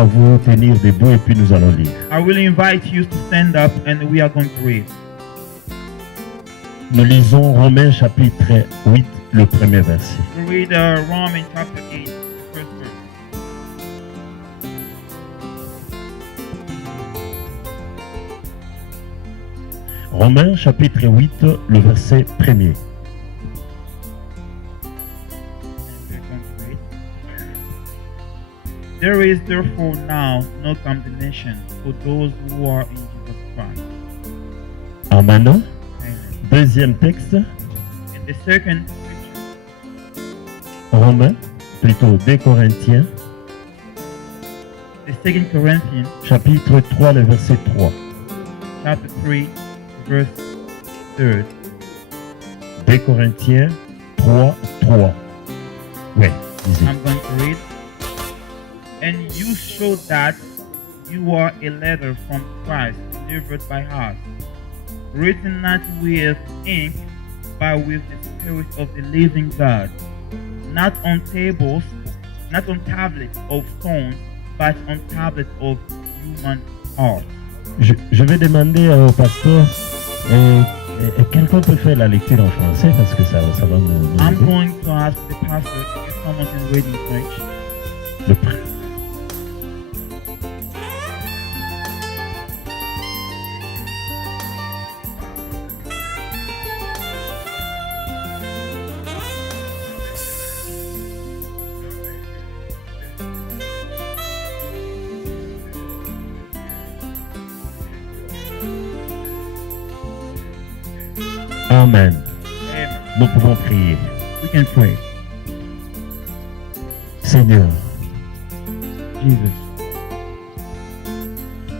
à vous tenir debout et puis nous allons lire. I will invite you to stand up and we are going to read. Nous lisons Romains chapitre 8, le premier verset. We read Romans chapter 8, first verse. Romains chapitre 8, le verset premier. There is therefore now no condemnation for those who are in Jesus Christ. Amen. Amen. Deuxième texte, And the second scripture, Romains, plutôt 2 Corinthiens, the 2 Corinthians chapitre 3, le verset 3. chapter 3, verse 3. 2 Corinthiens 3, 3. Ouais, lisez. I'm going to read. And you show that you are a letter from Christ delivered by us, written not with ink, but with the Spirit of the living God, not on tables, not on tablets of stone, but on tablets of human heart. Je vais demander au pasteur, quelqu'un peut faire la lecture en français parce que ça va nous I'm aider. going to ask the pastor if someone can read in French. Le pr- Amen. Amen. Nous pouvons prier. We can pray. Seigneur, Jesus,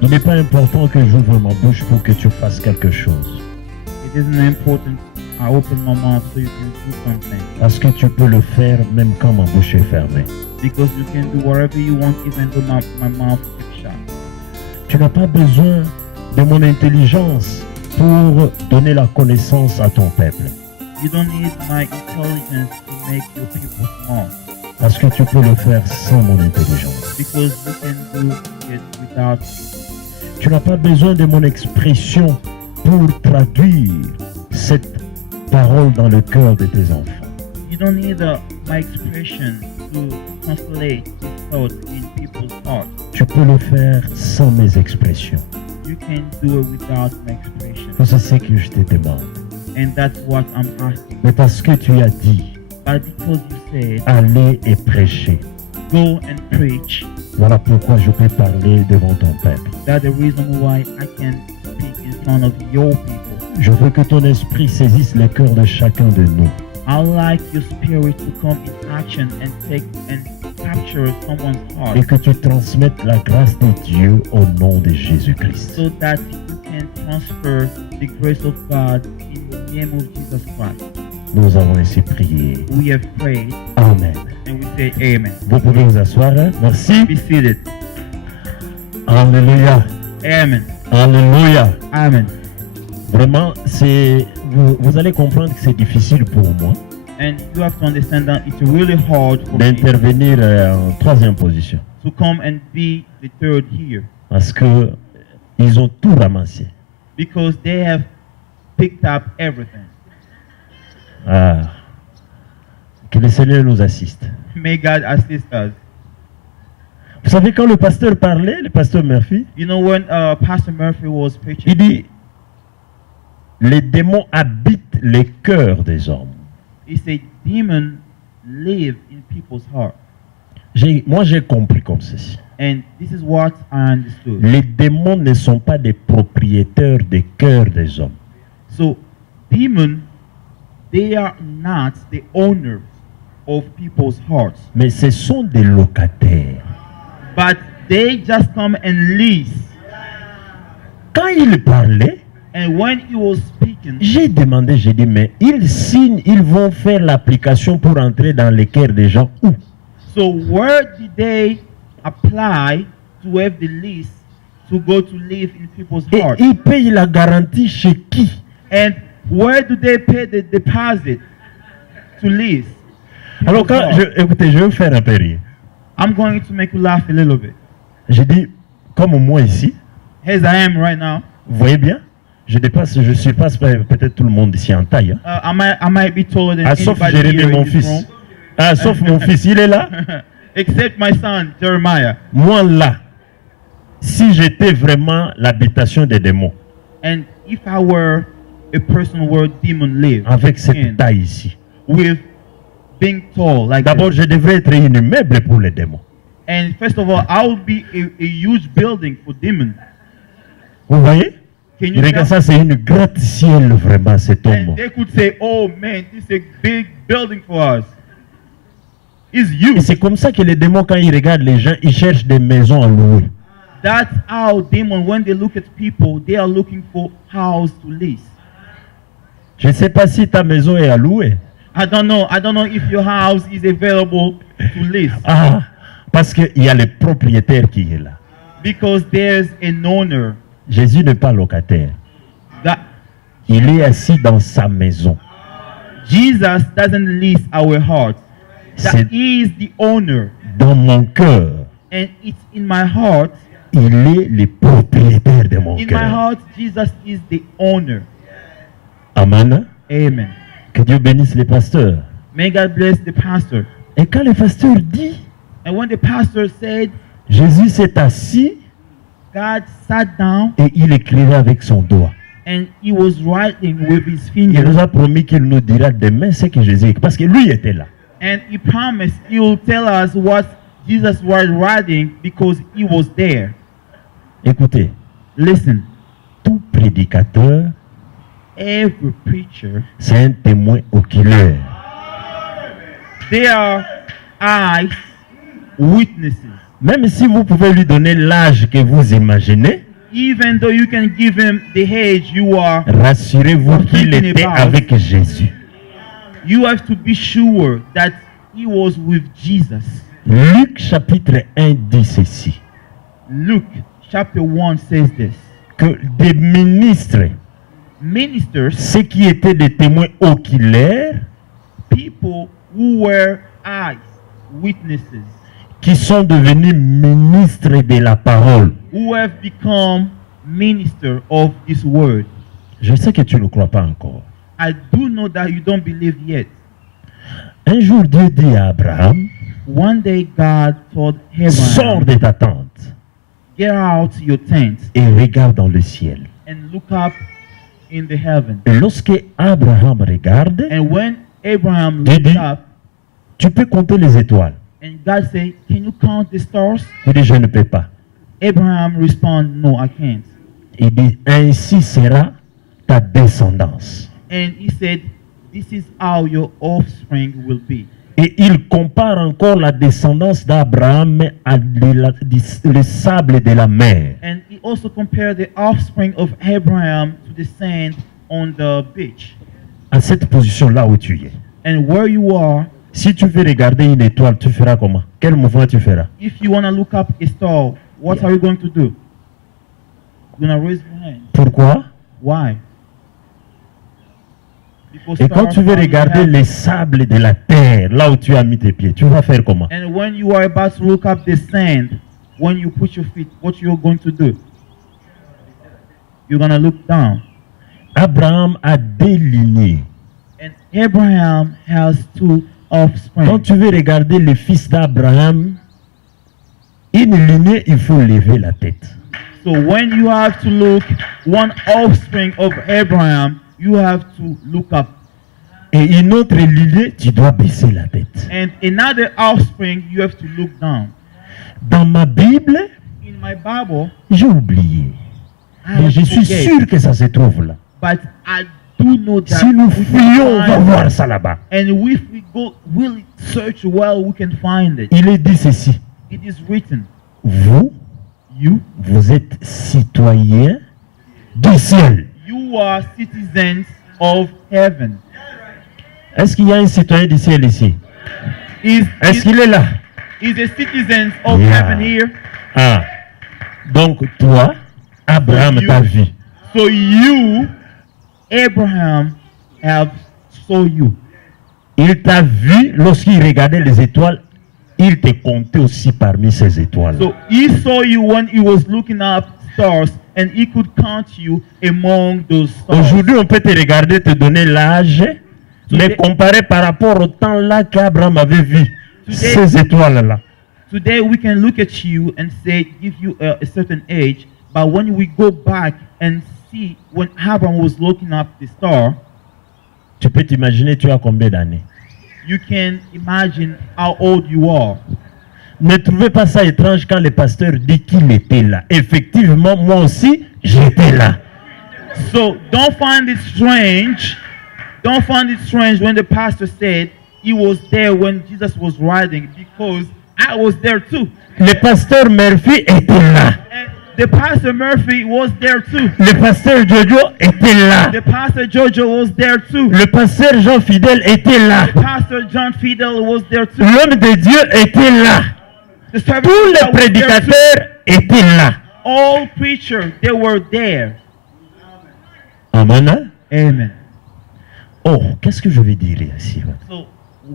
il n'est pas important que j'ouvre ma bouche pour que tu fasses quelque chose. it isn't important I open my mouth so you can do something. Parce que tu peux le faire même quand ma bouche est fermée. Because you can do whatever you want even though my mouth is shut. Tu n'as pas besoin de mon intelligence pour donner la connaissance à ton peuple. You don't need my intelligence to make your people small. Parce que tu peux le faire sans mon intelligence. Because you can do it without me. Tu n'as pas besoin de mon expression pour traduire cette parole dans le cœur de tes enfants. You don't need my expression to translate this thought in people's hearts. Tu peux le faire sans mes expressions. You can do it without my expression. C'est ce que je te demande. And that's what I'm asking. Mais parce que tu as dit, But because you said, allez et prêchez. go and preach, Voilà pourquoi je peux parler devant ton peuple. that's the reason why I can speak in front of your people. Je veux que ton esprit saisisse le cœur de chacun de nous. I like your spirit to come in action and take and capture someone's heart Et que tu transmettes la grâce de Dieu au nom de Jésus-Christ. so that you can transfer the grace of God in the name of Jesus Christ. Nous avons ainsi prié. We have prayed Amen. and we say amen. Vous pouvez vous asseoir. Hein? Merci. Be seated. Alléluia. Amen. Alléluia. Amen. Vraiment, vous allez comprendre que c'est difficile pour moi And you have to understand that it's really hard for me d'intervenir en troisième position. to come and be the third here Parce que ils ont tout ramassé. because they have picked up everything. Ah. Que le Seigneur nous assiste. May God assist us. Vous savez, quand le pasteur parlait, le pasteur Murphy, You know, when Pastor Murphy was preaching, il dit, les démons habitent les cœurs des hommes. he said demons live in people's heart. Moi, j'ai compris comme ceci. And this is what I understood. Les démons ne sont pas des propriétaires des cœurs des hommes. So, demons, they are not the owners of people's hearts, Mais ce sont des locataires. but they just come and lease. Quand il parlait, And when he was speaking, j'ai demandé, j'ai dit, mais ils signent, ils vont faire l'application pour entrer dans les cœurs des gens où? so where did they apply to have the lease to go to live in people's Et hearts? ils payent la garantie chez qui? And where do they pay the deposit to lease? Alors, people's hearts? écoutez, je vais vous faire un peu rire. I'm going to make you laugh a little bit. J'ai dit, comme moi ici, as I am right now. vous voyez bien, je surpasse peut-être tout le monde ici en taille. Hein. I might be taller than Ah, sauf anybody Jérémie, here mon in this fils. room. Ah, sauf mon fils, il est là. Except my son, Jeremiah. Moi là, si j'étais vraiment l'habitation des démons, And if I were a person where demon live, avec cette in, taille ici, with being tall like d'abord this, je devrais être un immeuble pour les démons. and first of all, I would be a huge building for demons. Vous voyez? Can Je you regarde tell? ça, c'est une gratte-ciel vraiment cet homme. And they could say, oh man, this is a big building for us. It's Et huge. c'est comme ça que les démons, quand ils regardent les gens, ils cherchent des maisons à louer. That's how demons, when they look at people, they are looking for house to lease. Je ne sais pas si ta maison est à louer. I don't know if your house is available to lease. Ah, parce qu'il y a le propriétaire qui est là. Because there's an owner Jésus n'est pas locataire. that Il est assis dans sa maison. Jesus doesn't lease our hearts. That C'est he is the owner. dans mon cœur. And it's in my heart. Il est le propriétaire de mon In my cœur. heart, Jesus is the owner. Amen. Amen. Que Dieu bénisse les pasteurs. May God bless the pastor. Et quand le pasteur dit, And when the pastor said, Jésus s'est assis God sat down et il écrivait avec son doigt. and he was writing with his Il fingers. nous a promis qu'il nous dira demain ce que Jésus écrit. Parce que lui était là. And he promised he will tell us what Jesus was writing because he was there. Écoutez, Listen, tout prédicateur, every preacher, c'est un témoin oculaire. they are eyes witnesses. Même si vous pouvez lui donner l'âge que vous imaginez, Even though you can give him the age you are, rassurez-vous qu'il était avec Jésus. you have to be sure that he was with Jesus. Luc chapitre 1 dit ceci, Luke chapter 1 says this. que des ministres, Ministers, ceux qui étaient des témoins oculaires, people who were eyes witnesses, qui sont devenus ministres de la parole. who have become minister of this word. Je sais que tu ne crois pas encore. I do know that you don't believe yet. Un jour, Dieu dit à Abraham, One day God told sors Abraham, de ta tente get out your tent et regarde dans le ciel. and look up in the heaven. Et lorsque Abraham regarde, And when Abraham Dieu looked dit, up, tu peux compter les étoiles. and God said, can you count the stars? Il dit, je ne peux pas. Abraham responded, no, I can't. Il dit, ainsi sera ta descendance. And he said, this is how your offspring will be. Et il compare encore la descendance d'Abraham à le sable de la mer. And he also compared the offspring of Abraham to the sand on the beach. À cette position-là où tu es. And where you are, Si tu veux regarder une étoile, tu feras comment? Quel mouvement tu feras? if you want to look up a star, what Yeah. are you going to do? You're going to raise your hand. Pourquoi? Why? Because Et quand stars tu veux are in regarder heaven. les sables de la terre, là où tu as mis tes pieds, tu vas faire comment? And when you are about to look up the sand, when you put your feet, what you're going to do? You're going to look down. Abraham a deux lignées. And Abraham has two Quand offspring. tu veux regarder le fils d'Abraham, une lignée, il faut lever la tête. So when you have to look one offspring of Abraham, you have to look up. Et une autre lignée, tu dois baisser la tête. And another offspring, you have to look down. Dans ma Bible, In my Bible, j'ai oublié. I Mais je suis forget, sûr que ça se trouve là. but I do know that Si nous we can fouillons, on va find it. voir ça là-bas. And if we go really search well, we can find it. Il est dit ceci. It is written, Vous, vous êtes citoyens du ciel. you are citizens of heaven. Est-ce qu'il y a un citoyen du ciel ici? Est-ce qu'il est là? Is a citizen of Yeah. heaven here? Ah. Donc toi, Abraham So you- t'a vu. So you, Abraham, have saw you. Il t'a vu lorsqu'il regardait les étoiles il te comptait aussi parmi ces étoiles. So he saw you when he was looking up stars, and he could count you among those stars. Aujourd'hui, on peut te regarder, te donner l'âge, mais comparer par rapport au temps là qu'Abraham avait vu ces étoiles-là. Today we can look at you and say, give you a certain age, but when we go back and see when Abraham was looking up the star, Tu peux t'imaginer, tu as combien d'années? you can imagine how old you are. Ne trouvez pas ça étrange quand le pasteur dit qu'il était là. Effectivement, moi aussi, j'étais là. So don't find it strange. Don't find it strange when the pastor said he was there when Jesus was riding, because I was there too. Le pasteur Murphy était là. And the pastor Murphy was there too. Le pasteur Jojo était là. The pastor Jojo was there too. Le pasteur Jean Fidèle était là. The pastor John Fidel was there too. L'homme de Dieu était là. The servant Tous of les God was there too. prédicateurs étaient là. All preachers, they were there. Amen. Hein? Amen. Oh, qu'est-ce que je vais dire ici? So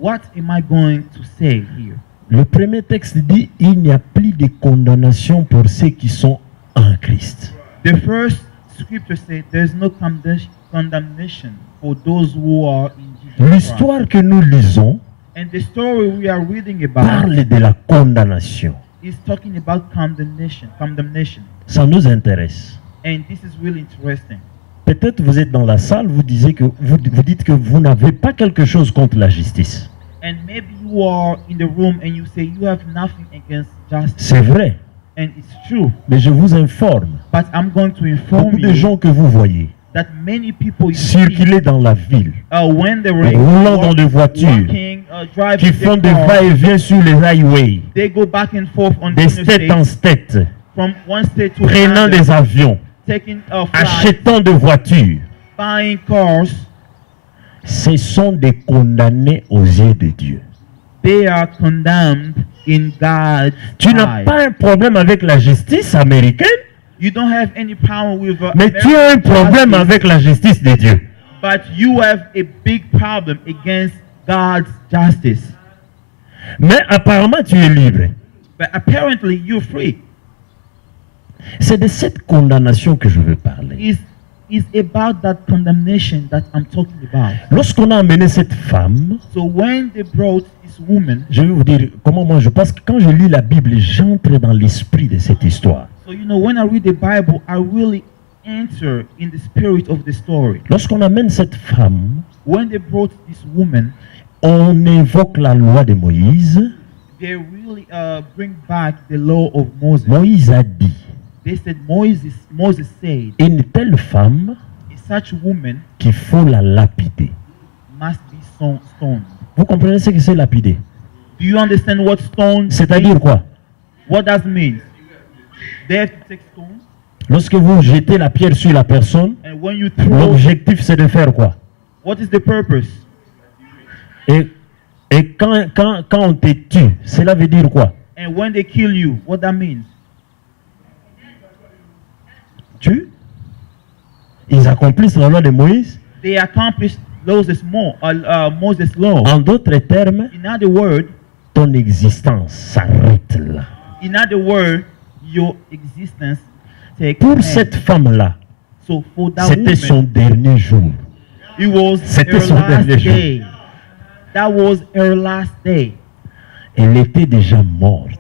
what am I going to say here? Le premier texte dit il n'y a plus de condamnation pour ceux qui sont en Christ. The first scripture says there's no condemnation for those who are in Jesus Christ. L'histoire que nous lisons And the story we are reading about parle de la condamnation. is talking about condemnation. Ça nous intéresse. And this is really interesting. Peut-être vous êtes dans la salle, vous dites que vous n'avez pas quelque chose contre la justice. And maybe you are in the room and you say you have nothing against justice. C'est vrai, And it's true. mais je vous informe, But I'm going to inform beaucoup de you gens que vous voyez that many people you see, circuler dans la ville, when they were roulant dans des voitures, walking, driving qui font des their car, va-et-vient sur les highways, they go back and forth on des the têtes en interstate, tête, from one state to prenant another, des avions, taking flights, achetant des voitures. buying cars. Ce sont des condamnés aux yeux de Dieu. They are condemned in God's Tu n'as eyes. pas un problème avec la justice américaine, You don't have any problem with mais tu as un American problème justice, avec la justice de Dieu. but you have a big problem against God's justice. Mais apparemment, tu es libre. But apparently you're free. C'est de cette condamnation que je veux parler. It's about that condemnation that I'm talking about. Lorsqu'on a amené cette femme, So when they brought this woman, je vais vous dire comment moi je pense que quand je lis la Bible, j'entre dans l'esprit de cette histoire. so when I read the Bible, I really enter in the spirit of the story. Lorsqu'on amène cette femme, When they brought this woman, on évoque la loi de Moïse. they really bring back the law of Moses. Moïse a dit, They said Moses said, une telle femme such woman qu'il faut la lapider. must be stoned. Vous comprenez ce que c'est lapider? Do you understand what stone C'est-à-dire means? quoi? What does it mean? They have to take stone, Lorsque vous jetez la pierre sur la personne, and when you throw, l'objectif c'est de faire quoi? what is the purpose? Et quand on te tue, cela veut dire quoi? And when they kill you, what that means? Tue? Ils accomplissent la loi de Moïse. They accomplish Moses' law. En d'autres termes, In other words, ton existence s'arrête là. Your existence takes Pour end. cette femme-là, So for that c'était woman, son dernier jour. it was C'était her son last dernier jour. day. That was her last day. Elle était déjà morte.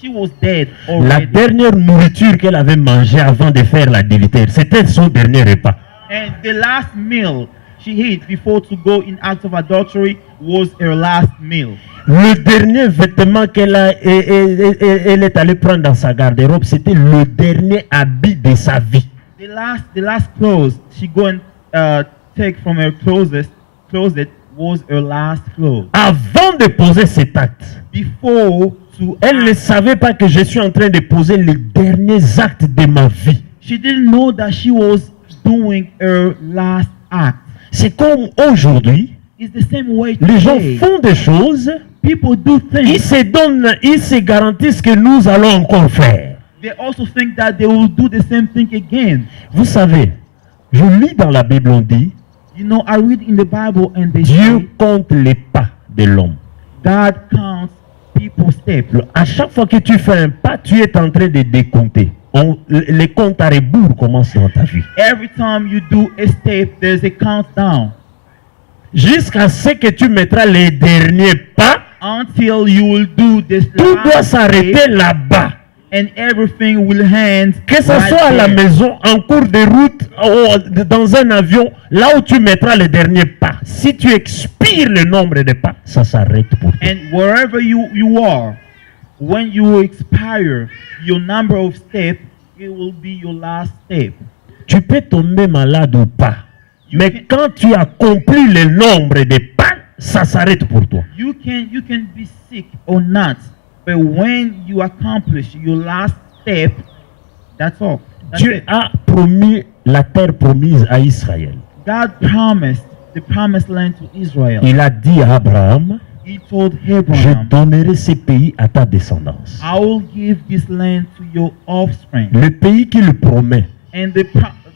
She was dead La already. dernière nourriture qu'elle avait mangée avant de faire l'adultère, c'était son dernier repas. And the last meal she ate before to go in act of adultery was her last meal. Le dernier vêtement elle est allée prendre dans sa garde-robe, c'était le dernier habit de sa vie. The last clothes she go and take from her closet was her last clothes. Avant de poser cet acte, Before to elle ne act, savait pas que je suis en train de poser les derniers actes de ma vie. she didn't know that she was doing her last act. C'est comme aujourd'hui, It's the same way les gens today. font des choses, People do ils things. se donnent, ils se garantissent que nous allons encore faire. They also think that they will do the same thing again. Vous savez, je lis dans la Bible, on dit, I read in the Bible and they Dieu say compte les pas de l'homme. God counts people's steps. À chaque fois que tu fais un pas, tu es en train de décompter. Les comptes à rebours commencent dans ta vie. Every time you do a step, there's a countdown. Jusqu'à ce que tu mettras les derniers pas, Until you will do this tout doit last s'arrêter step, là-bas. and everything will end. Que ce right soit à la there. maison, en cours de route, ou dans un avion, là où tu mettras les derniers pas. Si tu expires le nombre de pas, ça s'arrête pour toi. And wherever you are, when you expire your number of steps, it will be your last step. Tu peux tomber malade ou pas. You Mais can- quand tu accomplis le nombre de pas, ça s'arrête pour toi. You can be sick or not, but when you accomplish your last step, that's all. That's Dieu it. a promis la terre promise à Israël. God promised the promised land to Israel. Il a dit à Abraham, He told je Abraham, donnerai ce pays à ta descendance. I will give this land to your offspring. Le pays qu'il promet And the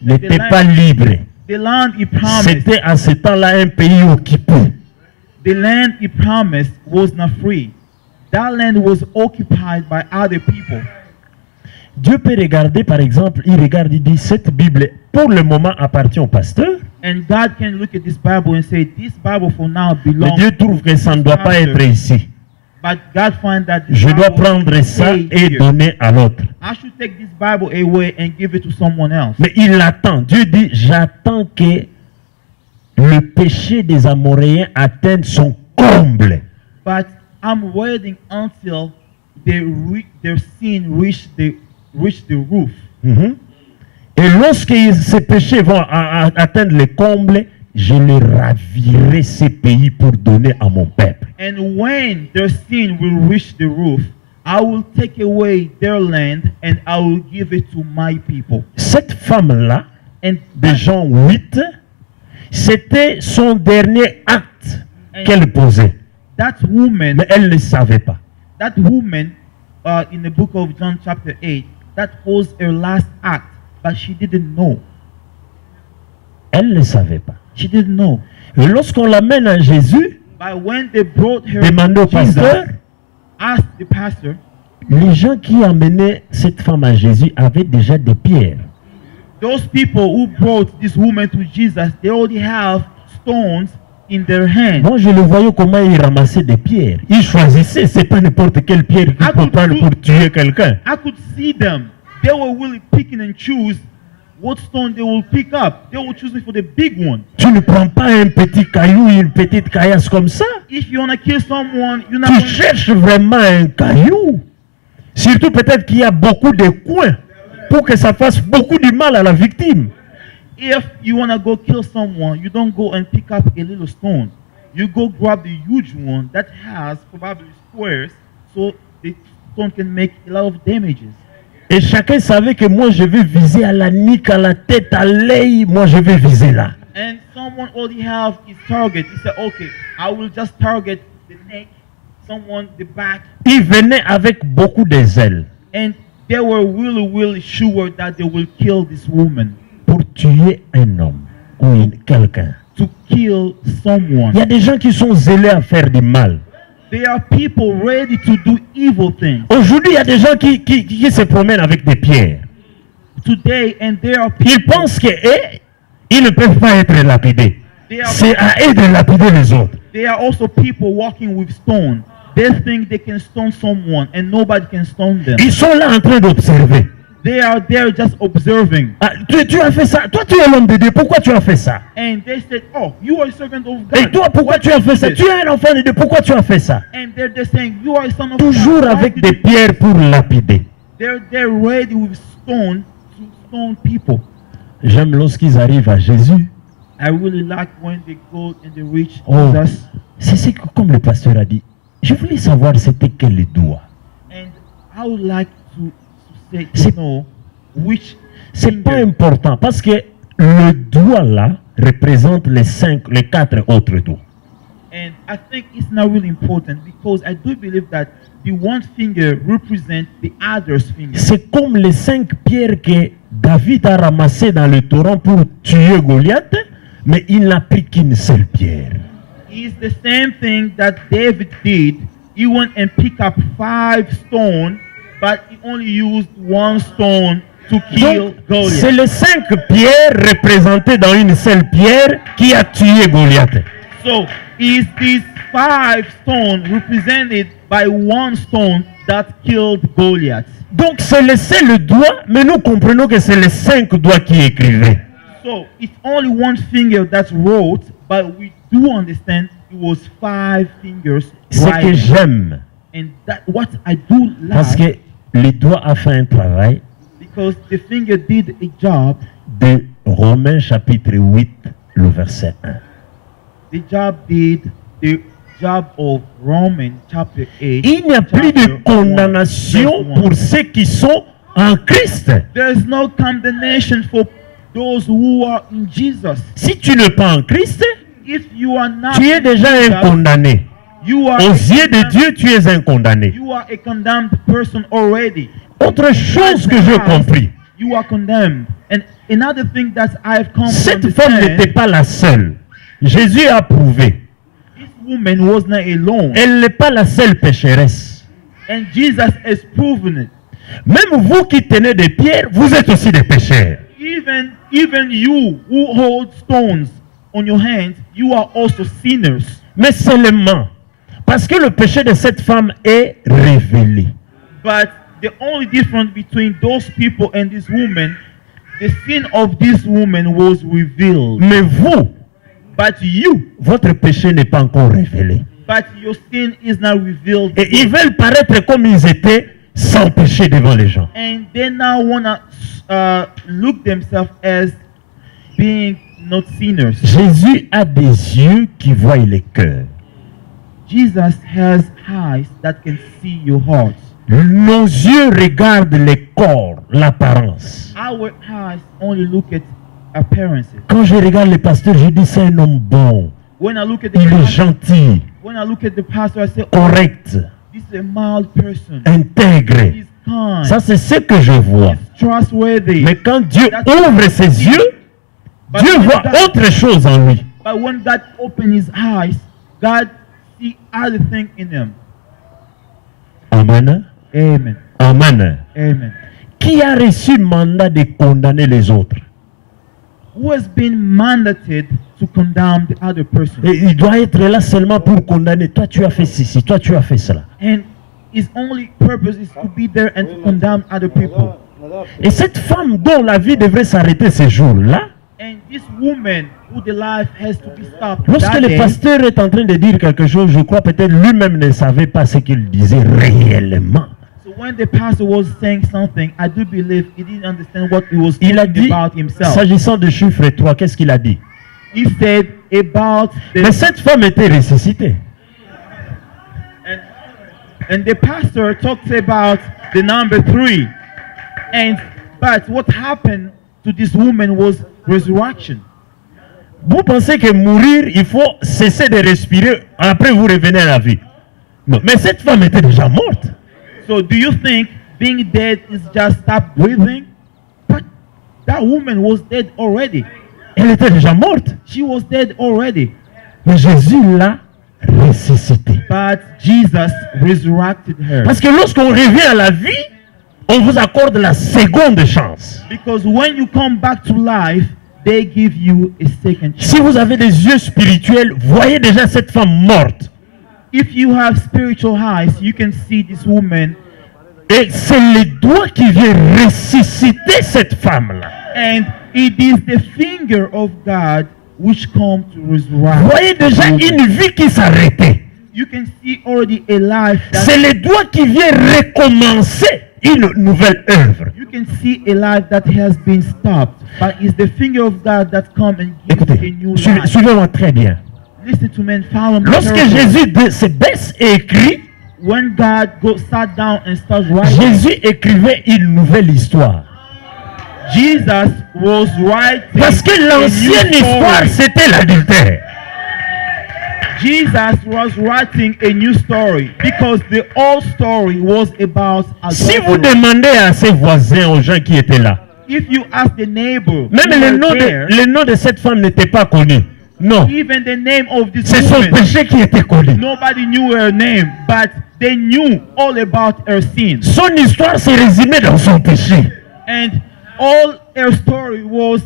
n'était pas libre. land he promised, C'était à ce temps-là un pays occupé. the land he promised was not free. That land was occupied by other people. Dieu peut regarder, par exemple, il regarde, il dit, cette Bible, pour le moment, appartient au pasteur, And God can look at this Bible and say, this Bible for now mais belongs Dieu to trouve que ça ne doit pas pastor. être ici. But God find that this Je dois Bible prendre should ça stay et here. donner à l'autre. I should take this Bible away and give it to someone else. Mais il attend. Dieu dit, j'attends que le péché des Amoréens atteigne son comble. But I'm waiting until their sin reach the roof. Mhm. Et lorsque ces péchés vont atteindre le comble, je les ravirai ces pays pour donner à mon peuple. And when their sin will reach the roof, I will take away their land and I will give it to my people. Cette femme-là, And de Jean 8, c'était son dernier acte qu'elle posait. that woman, Mais elle ne savait pas. in the book of John chapter 8, that was her last act, but she didn't know. Elle ne savait pas. She didn't know. Et lorsqu'on l'amène à Jésus, But when they brought her demandé au to Jesus, pasteur, asked the pastor, les gens qui amenaient cette femme à Jésus avaient déjà des pierres. those people who brought this woman to Jesus, they already have stones in their hands. Moi, je le voyais comment ils ramassaient des pierres. Ils choisissaient, c'est pas n'importe quelle pierre qu'ils Ah, peuvent prendre pour tuer quelqu'un. I could see them. They were really picking and choose what stone they will pick up. They were choosing for the big one. Tu ne prends pas un petit caillou, une petite caillasse comme ça. If you want to kill someone, you're not Tu going to... cherches vraiment un caillou. Surtout peut-être qu'il y a beaucoup de coins pour que ça fasse beaucoup de mal à la victime. If you want to go kill someone, you don't go and pick up a little stone. You go grab the huge one that has probably squares, so the stone can make a lot of damages. Et chacun savait que moi je vais viser à la nuque, à la tête, à l'œil. Moi je vais viser là. And someone already have his target. He said, okay, I will just target the neck, someone the back. Il venait avec beaucoup de zèle And they were really sure that they will kill this woman, pour tuer un homme ou quelqu'un. to kill someone. Il y a des gens qui sont zélés à faire du mal. There are people ready to do evil things Aujourd'hui, il y a des gens qui se promènent avec des pierres. today, and there are Ils people, pensent qu'ils ne peuvent pas être lapidés. C'est à eux de lapider les autres. there are also people walking with stone. They think they can stone someone and nobody can stone them. Ils sont là en train d'observer. They are there just observing. Ah, tu as fait ça. Toi, tu es l'homme de Dieu. Pourquoi tu as fait ça? And they said, oh, you are a servant of Et God. toi, pourquoi Why tu did as you fait do ça? this? Tu es un enfant de Dieu. Pourquoi tu as fait ça? And they're saying, you are a son of Toujours God. Why avec did des you do this? pierres pour lapider. They're ready with stone to stone people. J'aime lorsqu'ils arrivent à Jésus. I really like when they go and they reach Oh, Jesus. c'est ce que, comme le pasteur a dit, je voulais savoir c'était quel doigt. And I would like to say, C'est- which C'est pas finger. important parce que le doigt là représente les 4 autres doigts. And I think it's not really important because I do believe that the one finger represents the other's finger. C'est comme les 5 pierres que David a ramassées dans le torrent pour tuer Goliath, mais il n'a pris qu'une seule pierre. It's the same thing that David did. He went and picked up 5 stones, but he only used 1 stone to kill Donc, c'est Goliath. les 5 pierres représentées dans une seule pierre qui a tué Goliath. So is these 5 stones represented by 1 stone that killed Goliath? Donc c'est laissé le doigt, mais nous comprenons que c'est les 5 doigts qui écrivaient. So it's only 1 finger that wrote, but we do understand it was 5 fingers Ce que writing. j'aime, And that what I do parce like, que les doigts a fait un travail because the finger did a job. de Romains chapitre 8, le verset 1. The job did the job of Romans chapter 8. Il n'y a plus de chapter 1, condamnation verse 1. pour ceux qui sont en Christ. There is no condemnation for those who are in Jesus. Si tu n'es pas en Christ, If you are not tu es in déjà un Jesus, condamné. you are Aux a yeux de condemned- Dieu, tu es un condamné. You are a condemned person already. Autre chose que j'ai compris, You are condemned. And another thing that I've come to cette femme n'était understand, pas la seule. Jésus a prouvé. this woman was not alone. Elle n'est pas la seule pécheresse. And Jesus has proven it. Même vous qui tenez des pierres, vous êtes aussi des pécheurs. Even you who hold stones on your hands, you are also sinners. Mais seulement parce que le péché de cette femme est révélé. But the only difference between those people and this woman, the sin of this woman was revealed. Mais vous, But you, votre péché n'est pas encore révélé. but your sin is not revealed. Et ils veulent paraître comme ils étaient sans péché devant les gens. And they now want to look themselves as being not sinners. Jésus a des yeux qui voient les cœurs. Jesus has eyes that can see your hearts. Nos yeux regardent les corps, l'apparence. Our eyes only look at appearances. Quand je regarde le pasteur, je dis c'est un homme bon. When I look at the Il est pastor, gentil, when I look at the pastor, I say, oh, correct, this is a mild person. intègre. He's kind. Ça, c'est ce que je vois. He's trustworthy. Mais quand Dieu ouvre ses yeux, But Dieu when voit God- autre chose en lui. But when God opened his eyes, God see other thing in him. Amen. Amen. Amen. Amen. Qui a reçu mandat de condamner les autres? Who has been mandated to condemn the other person? Et il doit être là seulement pour condamner. Toi, tu as fait ceci, toi, tu as fait cela. And his only purpose is to be there and to condemn other people. Et cette femme dont la vie devrait s'arrêter ce jour-là, And this woman who the life has to be stopped lorsque that le day, pasteur est en train de dire quelque chose, je crois peut-être lui-même ne savait pas ce qu'il disait réellement. so when the pastor was saying something, I do believe he didn't understand what he was Il a talking dit, about himself. s'agissant de chiffre 3, qu'est-ce qu'il a dit? He said about Mais the cette femme était ressuscitée. and the pastor talks about the number 3. But what happened to this woman was resurrection. Vous pensez que mourir, il faut cesser de respirer, après vous revenez à la vie. Non, mais cette femme était déjà morte. So do you think being dead is just stop breathing? But that woman was dead already. Elle était déjà morte. She was dead already. Mais Jésus l'a ressuscitée. But Jesus resurrected her. Parce que lorsqu'on revient à la vie, on vous accorde la seconde chance. Because when you come back to life, they give you a second chance. Si vous avez des yeux spirituels, voyez déjà cette femme morte. If you have spiritual eyes, you can see this woman, Et c'est le doigt qui vient ressusciter cette femme-là. and it is the finger of God which come to resurrect. Voyez déjà the woman. une vie qui s'arrêtait. You can see already a life C'est that le doigt qui vient recommencer une nouvelle œuvre. you can see a life that has been stopped, but it's the finger of God that come and gives a Écoutez, new life. suivez-moi très bien. Listen to me and follow me. Lorsque carefully. Jésus se baisse et écrit, When God sat down and started writing, Jésus écrivait une nouvelle histoire. Jesus was writing Parce que a new l'ancienne histoire, story. c'était l'adultère. Jesus was writing a new story because the old story was about Si vous adultery. demandez à ses voisins, aux gens qui étaient là, If you ask the neighbor, même who le were nom, there, le nom de cette femme n'était pas connu. Non. Even the name of this C'est son woman, péché qui était connu. nobody knew her name, but they knew all about her sins. Son histoire s'est résumée dans son péché. And all her story was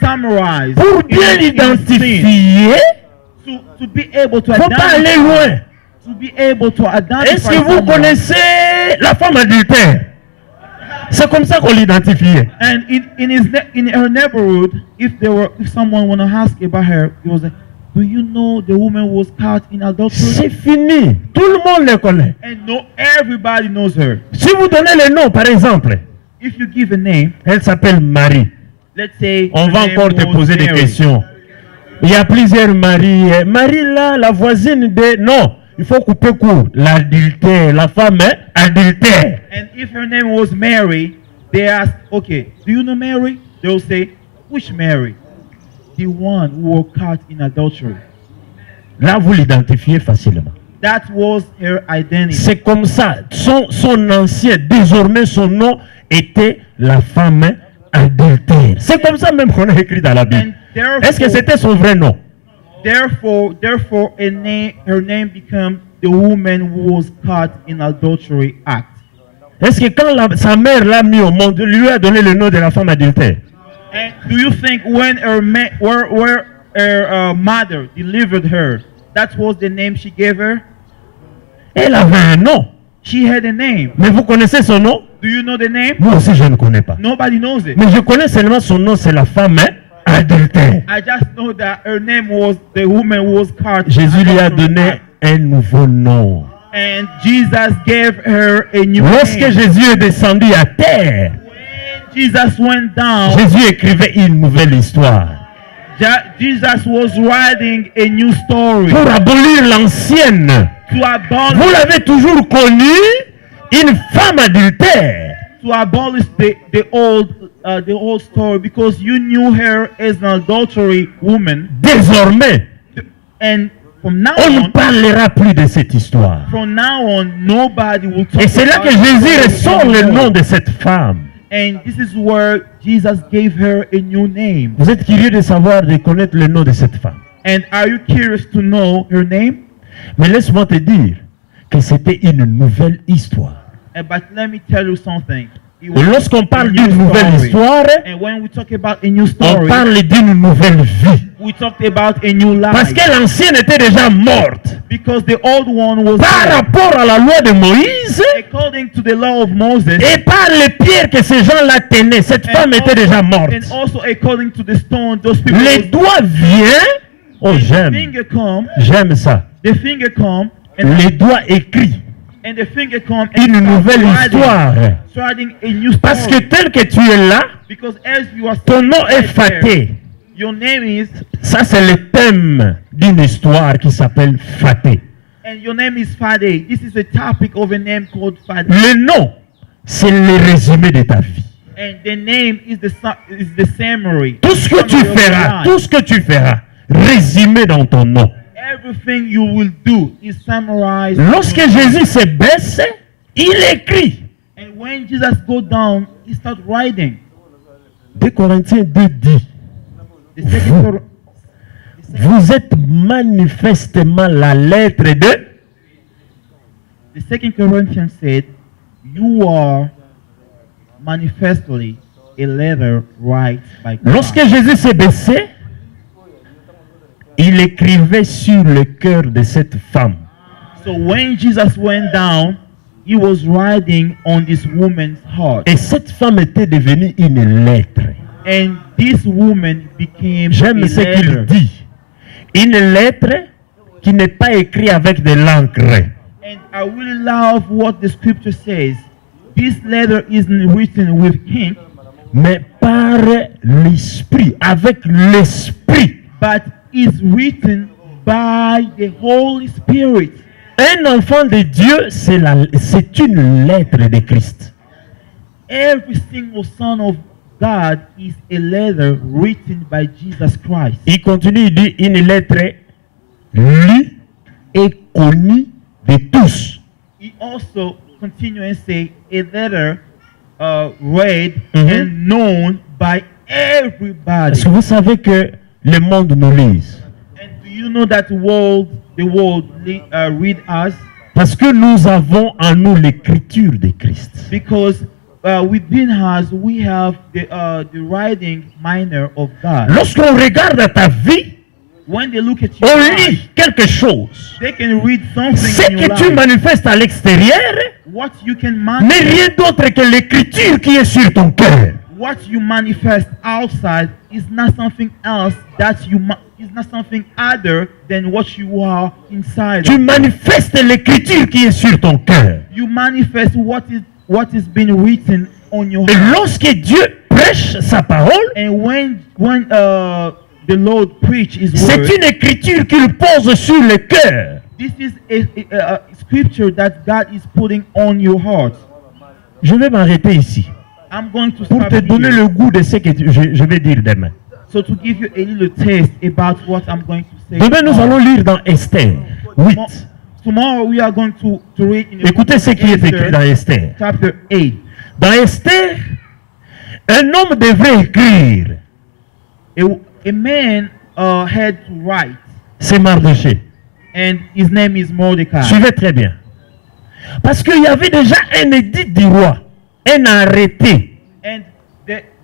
summarized Pour in bien his sin. l'identifier, To be able to il ne faut pas aller loin. to be able to identify Est-ce que vous someone. connaissez la femme adultère? C'est comme ça qu'on l'identifiait. And in her neighborhood, if someone wanna ask about her, it was like, do you know the woman was caught in adultery? C'est fini. Tout le monde le connaît. And no, everybody knows her. Si vous donnez le nom, par exemple, If you give a name, elle s'appelle Marie. let's say On her va name encore te was poser des Mary. questions. Il y a plusieurs Marie. Marie là, la voisine de... Non, il faut couper court. L'adultère, la femme est adultère. And if her name was Mary, they ask, okay, do you know Mary? They'll say, which Mary? The one who was caught in adultery. Là, vous l'identifiez facilement. That was her identity. C'est comme ça. Son ancien, désormais son nom était la femme adultère. C'est comme ça même qu'on a écrit dans la Bible. And Est-ce que c'était son vrai nom? therefore, her name became the woman who was caught in adultery act. Est-ce que quand sa mère l'a mis au monde, lui a donné le nom de la femme adultère? And do you think when her mother delivered her, that was the name she gave her? Elle avait un nom. She had a name. Mais vous connaissez son nom? Do you know the name? Moi aussi, je ne connais pas. Nobody knows it. Mais je connais seulement son nom, c'est la femme adultère. I just know that her name was the woman who was caught. in Jésus lui a adultery donné act. un nouveau nom. And Jesus gave her a new Lorsque name. Jésus est descendu à terre, When Jesus went down, Jésus écrivait une nouvelle histoire. Jesus was writing a new story Pour abolir l'ancienne. to Vous abolish, l'avez toujours connu, une femme adultère. the old story, because you knew her as an adultery woman, Désormais, and from now on ne on, parlera plus de cette histoire. nobody will talk Et c'est là about que Jésus her ressort le anymore. nom de cette femme. And this is where Jesus gave her a new name. Vous êtes curieux de savoir, de connaître le nom de cette femme. And are you curious to know her name? Mais laisse-moi te dire que c'était une nouvelle histoire. But let me tell you something. It Et was lorsqu'on a parle new d'une nouvelle story. histoire, And when we talk about a new on story, parle d'une nouvelle vie. we talked about a new Parce life. que l'ancienne était déjà morte. Because the old one was Par dead. rapport à la loi de Moïse According to the law of Moses, et par les pierres que ces gens-là tenaient, cette femme était déjà morte. and also according to the stone, those people. Les doigts viennent. Oh, the j'aime. finger come, J'aime ça. the finger come, and Les doigts écrits. the finger come, and Une start nouvelle writing, histoire. starting a new story. Parce que tel que tu es là, Because as you are ton nom est right there, Faté. your name is, Ça, c'est le thème d'une histoire qui s'appelle Faté. and your name is Fade. This is the topic of a name called Fade. Le nom, c'est le résumé de ta vie. And the name is the summary. Tout ce que tu Summary of your feras, life. tout ce que tu feras, résumé dans ton nom. Everything you will do is summarized. Lorsque Jésus se baisse, il écrit. And when Jesus go down, he starts writing. 2 Corinthiens 2 dit, The second, Cor- vous êtes manifestement la lettre de... the second Corinthians said, you are manifestly a letter written by God. Lorsque Jésus s'est baissé, il écrivait sur le cœur de cette femme. So when Jesus went down, he was writing on this woman's heart. Et cette femme était devenue une lettre. And this woman became J'aime a ce qu'il letter. dit. Une lettre qui n'est pas écrite avec de l'encre. And I really love what the scripture says. This letter isn't written with ink, Mais par l'esprit, avec l'esprit. but is written by the Holy Spirit. Un enfant de Dieu, c'est une lettre de Christ. Every single son of God is a letter written by Jesus Christ. Il continue, il dit une lettre lue et connue de tous. He also continue and say a letter read Mhm. and known by everybody. Est-ce que vous savez que le monde nous lise? know that the world read us? Parce que nous avons en nous l'écriture de Christ. Because within us we have the writing minor of God. Lorsqu'on regarde à ta vie, When they look at you, on lit quelque chose. they can read something Ce in your que tu life. manifestes à l'extérieur What you can n'est manifest, rien d'autre que l'écriture qui est sur ton cœur. what you manifest outside is not something else that is not something other than what you are inside. Tu manifestes l'écriture qui est sur ton cœur. You manifest what is being written on your Et heart. lorsque Dieu prêche sa parole, And when the Lord preach His c'est word, une écriture qu'il pose sur le cœur. this is a scripture that God is putting on your heart. Je vais m'arrêter ici I'm going to pour stop te donner here. le goût de ce que je vais dire demain. So to give you a little taste about what I'm going to say. Demain, nous tomorrow. allons lire dans Esther 8. Tomorrow we are going to read in the Écoutez ce qui est écrit dans Esther. chapter 8. Dans Esther, un homme devrait écrire. A man had to write, C'est Mardoché. and his name is Mordecai. Suivez très bien. Parce qu'il y avait déjà un édit du roi, un arrêté, And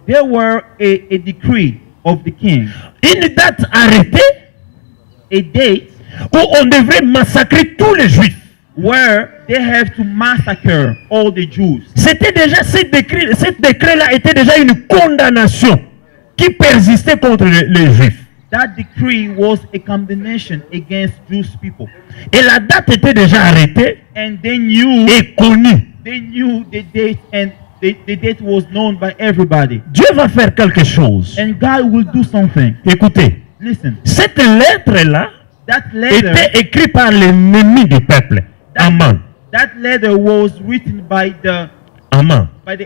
there were a decree of the king, une date arrêtée a date où on devrait massacrer tous les juifs. where they have to massacre all the Jews. C'était déjà ce décret-là était déjà une condamnation qui persistait contre les juifs. That decree was a condemnation against Jewish people, Et la date était déjà arrêtée and they knew et connue. the date, and the date was known by everybody. Dieu va faire quelque chose. And God will do something. Écoutez, Listen, cette lettre-là that letter, était écrite par l'ennemi du peuple, Aman. that letter was written by the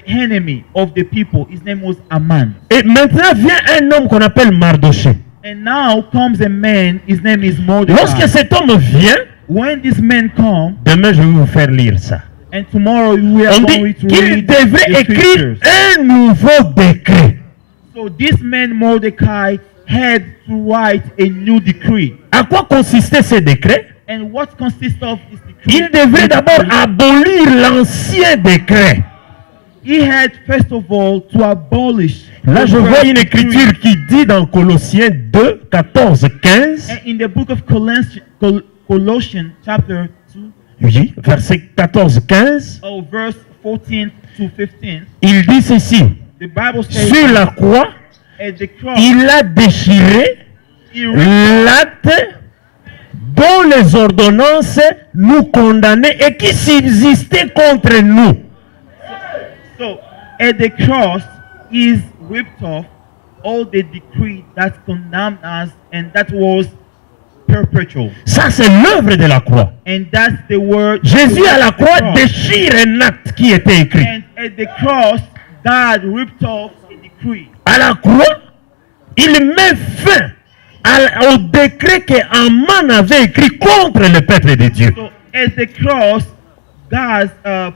enemy of the people. His name was Aman. Et maintenant vient un homme qu'on appelle Mardoché. And now comes a man, his name is Mordecai. Lorsque cet homme vient, When this man comes, demain je vais vous faire lire ça. and tomorrow we are On dit going to qu'il read devrait the écrire scriptures. un nouveau décret. So this man Mordecai had to write a new decree. À quoi consistait ce décret? And what consists of this decree? Il devrait d'abord abolir l'ancien décret. He had first of all to abolish. Là, the je vois first une decree. écriture qui dit dans Colossiens 2, 14, 15, And in the book of Colossians chapter 2, oui, verset 14, 15, verse 14 to 15, il dit ceci. the Bible says, Sur la croix, at the cross, il a déchiré he ripped l'acte dont les ordonnances nous condamnaient et qui subsistait contre nous. So at the cross is ripped off all the decree that condemned us, and that was perpetual. Ça, c'est l'œuvre de la croix. And that's the word. Jésus à la the croix cross. déchire un acte qui était écrit. And at the cross, God ripped off a decree. À la croix, il met fin au décret que Aman avait écrit contre le peuple de Dieu. So at the cross, God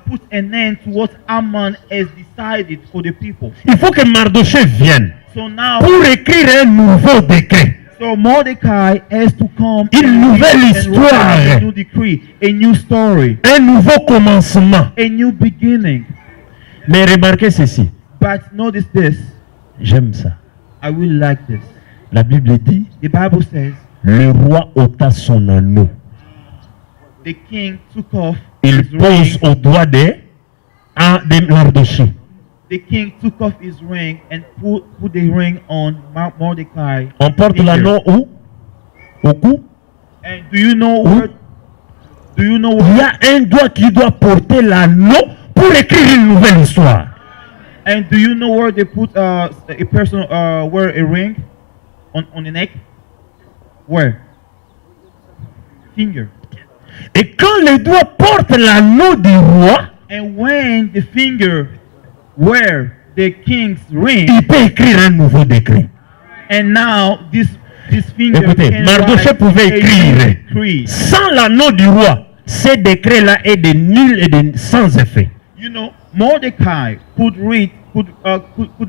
put an end to what Aman has decided for the people. Il faut que Mardoché vienne So now, pour écrire un nouveau décret. so Mordecai has to come Une and nouvelle write histoire. a new decree, a new story, Un nouveau commencement. a new beginning. Mais remarquez ceci. But notice this. J'aime ça. I really like this. La Bible dit, The Bible says le roi ôta son anneau. the king took off Il his pose ring. au doigt de Mardoché. The king took off his ring and put the ring on Mordecai. On porte finger. l'anneau où? Au cou. And do you know Où? where? Do you know Il y where? a un doigt qui doit porter l'anneau pour écrire une nouvelle histoire. And do you know where they put a person wear a ring on the neck? Where? Finger. Et quand le doigt porte l'anneau du roi, And when the finger wear the king's ring, il peut écrire un nouveau décret. and now this finger Écoutez, can Mardoché write pouvait a new écrire. decree. Sans l'anneau du roi, ce décret-là est de nul et de sans effet. You know, Mordecai could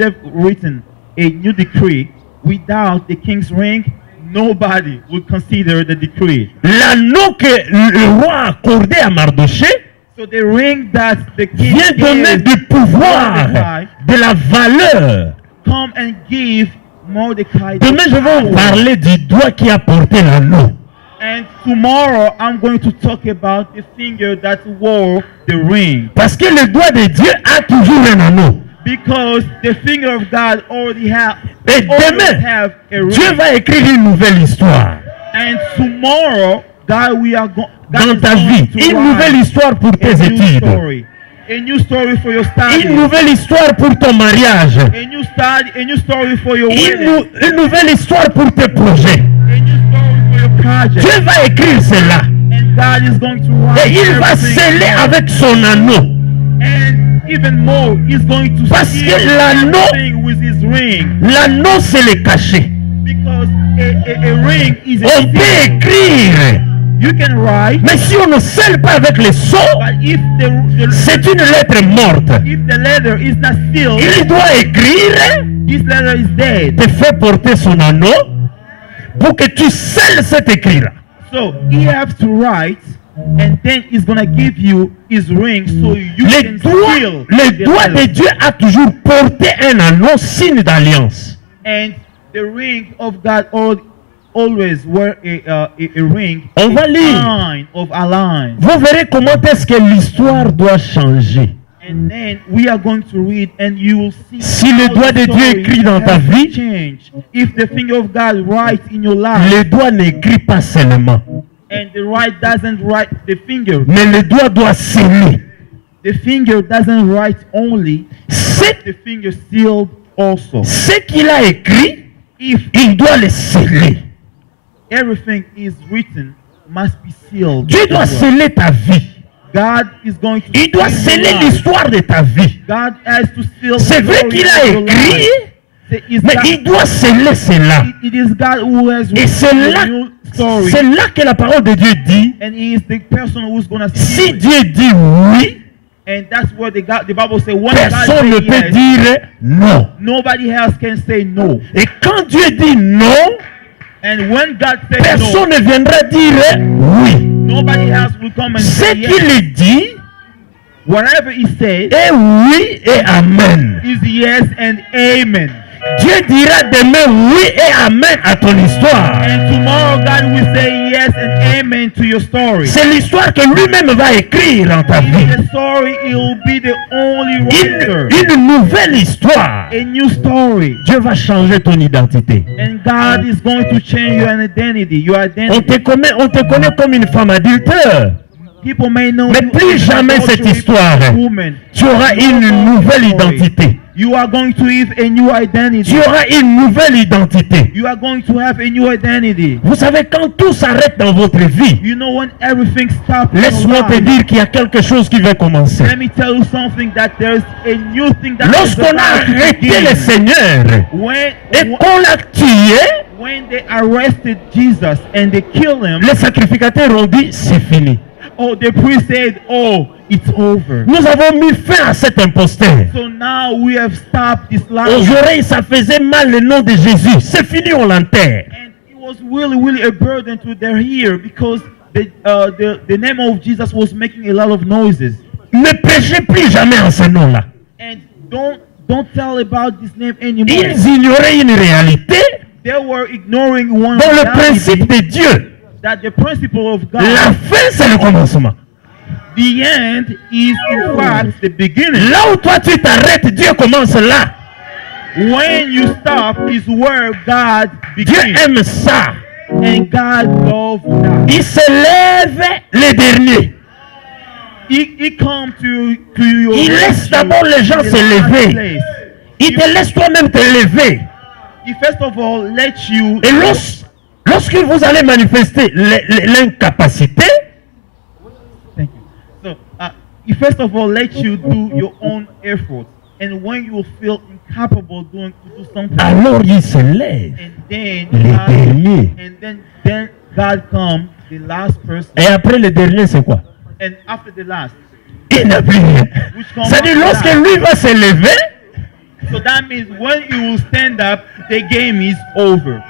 have written a new decree without the king's ring. nobody would consider the decree. L'anneau que le roi a accordé à Mardoché So the ring that the king vient donner gave du pouvoir, Mordecai, de la valeur. come and give Mordecai the Demain, je vais vous power. parler du doigt qui a porté l'anneau. And tomorrow I'm going to talk about the finger that wore the ring. Parce que le doigt de Dieu a toujours un anneau. Because the finger of God already have Et demain, have a ring. Dieu va écrire une nouvelle histoire And tomorrow, God, we are God dans is ta going vie. to Une write nouvelle histoire pour tes a new études. story. A new story for your studies. Une nouvelle histoire pour ton mariage. A new story for your wedding. Une nouvelle histoire pour tes projets. A new story for your project. Dieu va écrire cela. And God is going to write Et il va everything sceller down. avec son anneau. And even more, he's going to Parce seal que l'anneau- everything with his ring. L'anneau, c'est le cachet. Because a ring is a On peut seal. écrire. You can write, Mais si on ne scelle pas avec le sceau, but if c'est une lettre morte. if the letter is not sealed, Il doit écrire, this letter is dead. te fait porter son anneau pour que tu scelles cet écrit-là. So he has to write, and then he's gonna give you his ring, so you Le can seal the doigt de letter. Dieu a toujours porté un anneau, signe d'alliance. And the ring of God always wear a ring, On va a lire. sign of alliance. Vous verrez comment est-ce que l'histoire doit changer. And then we are going to read, and you will see Si le how doigt the de Dieu story écrit dans ta has vie, changed. If the finger of God writes in your life, le doigt n'écrit pas seulement, and the right doesn't write the finger, mais le doigt doit sceller. the finger doesn't write only, C'est the finger sealed also. ce qu'il a écrit, If il doit le sceller. everything is written, must be sealed. Dieu doit as well. sceller ta vie. God is going to Il doit seal your sceller life. l'histoire de ta vie. God has to seal C'est the vrai story qu'il of a your écrit, life. It's mais God- il doit sceller cela. it is God who has Et c'est written là, a new story. c'est là que la parole de Dieu dit, And he is the person who's going to si seal it. Dieu dit oui, And that's what the Bible says. When God personne ne says peut yes, dire non. nobody else can say no. Et quand Dieu dit non, And when God says no, personne ne viendra dire oui. nobody else will come and Ce say yes. qu'il dit Whatever he says est oui et amen. is yes and amen. Dieu dira demain oui et amen à ton histoire. And tomorrow God will say yes and amen to your story. C'est l'histoire que lui-même va écrire dans ta vie. In the story, he will be the only writer. Une nouvelle histoire. A new story. Dieu va changer ton identité. And God is going to change your identity. Your On identity. te connaît comme une femme adultère. People may know Mais you plus as jamais an cette adulterous histoire. woman. Tu auras une nouvelle identité. You are going to have a new identity. Tu auras une nouvelle identité. You are going to have a new identity. Vous savez, quand tout s'arrête dans votre vie, You know when everything stops. in your laisse-moi te life, dire qu'il y a quelque chose qui va commencer. let me tell you something, that there's a new thing that is Lorsqu'on a about to arrêté begin. le Seigneur et When, qu'on l'a tué, when they arrested Jesus and they killed him, les sacrificateurs ont dit c'est fini. oh, the priest said, oh, it's over. Nous avons mis fin à cet imposteur. So now we have stopped this Aux life. oreilles, ça faisait mal le nom de Jésus. C'est fini, on l'enterre. And it was really a burden to their ear because the name of Jesus was making a lot of noises. Ne prêchez plus jamais en ce nom-là. And don't tell about this name anymore. Ils ignoraient une réalité They were ignoring one dans le reality, principe de Dieu. that the principle of God, La fin, c'est le commencement. the end is in fact the beginning. Là où toi tu t'arrêtes, Dieu commence là. When you stop is where God Dieu begins. aime ça. And God loves that. Il se lève les derniers. He come to your Il laisse rescue d'abord les gens in the se last lever. place. Il te laisse toi-même te lever. He first of all let you. Et lorsque vous allez manifester l'incapacité, Thank you. So he first of all let you do your own effort, and when you feel incapable to do something, alors il se lève. and then Les derniers. then God comes, the last person, Et après le dernier, c'est quoi? and after the last. Il n'a plus rien. C'est-à-dire, lorsque lui va se lever, So that means when you will stand up, the game is over.